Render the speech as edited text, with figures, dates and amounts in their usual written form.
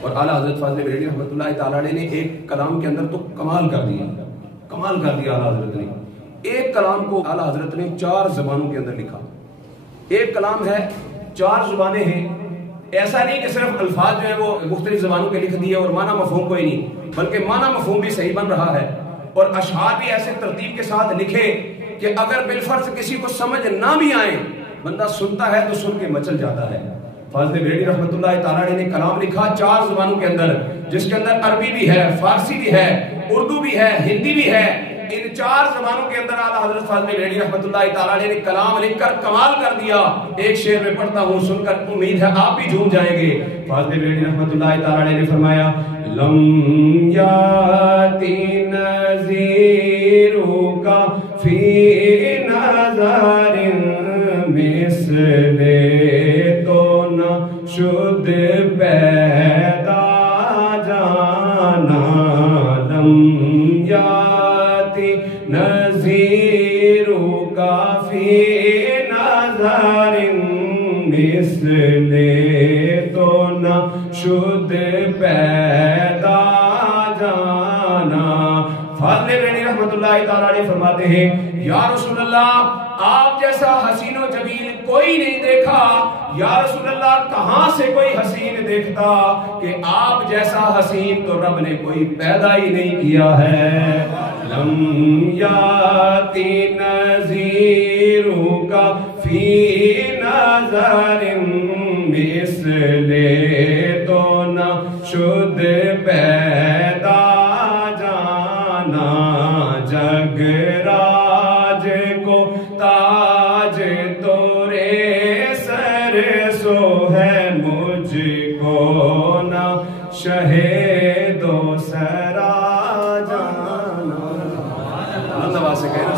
اور اعلیٰ حضرت فاضل بریلوی رحمۃ اللہ تعالیٰ علیہ نے ایک کلام کے اندر تو کمال کر دیا اعلیٰ حضرت نے. ایک کلام کو اعلیٰ حضرت نے 4 زبانوں کے اندر لکھا. ایک کلام ہے 4 زبانیں ہیں. ایسا نہیں کہ صرف الفاظ جو ہیں وہ مختلف زبانوں کے لکھ دیے اور معنی مفہوم کوئی نہیں، بلکہ معنی مفہوم بھی صحیح بن رہا ہے اور اشعار بھی ایسے ترتیب کے ساتھ لکھے کہ اگر بالفرض کسی کو سمجھ نہ بھی آئے، بندہ سنتا ہے تو سن کے مچل جاتا ہے. فاضل بریلوی رحمۃ اللہ تعالیٰ نے کلام لکھا 4 زبانوں کے اندر، جس کے اندر عربی بھی ہے، فارسی بھی ہے، اردو بھی ہے، ہندی بھی ہے. ان 4 زبانوں کے اندر اعلیٰ حضرت فاضل بریلوی رحمۃ اللہ تعالیٰ نے کلام لکھ کر کمال کر دیا. ایک شعر میں پڑھتا ہوں، سن کر امید ہے آپ بھی جھوم جائیں گے. فاضل بریلوی رحمۃ اللہ تعالیٰ نے فرمایا لم یاتی نذیرو کا فی نظر مثل تو نہ شد پیدا جانا. لم یاتی نذیرو کا فی نظر مثل تو نہ شد پیدا جانا. فاضل بریلوی رحمۃ اللہ تعالیٰ علیہ فرماتے ہیں یا رسول اللہ آپ جیسا حسین و جمیل کوئی نہیں دیکھا. یا رسول اللہ کہاں سے کوئی حسین دیکھتا کہ آپ جیسا حسین تو رب نے کوئی پیدا ہی نہیں کیا ہے. لم یاتی نذیرو کا فی نظر مثل تو نہ شد پیدا جانا. جگ راج کو تاج تورے سر سو ہے مجھ کو نہ شہید و سرا جانا. اللہ سے کہنا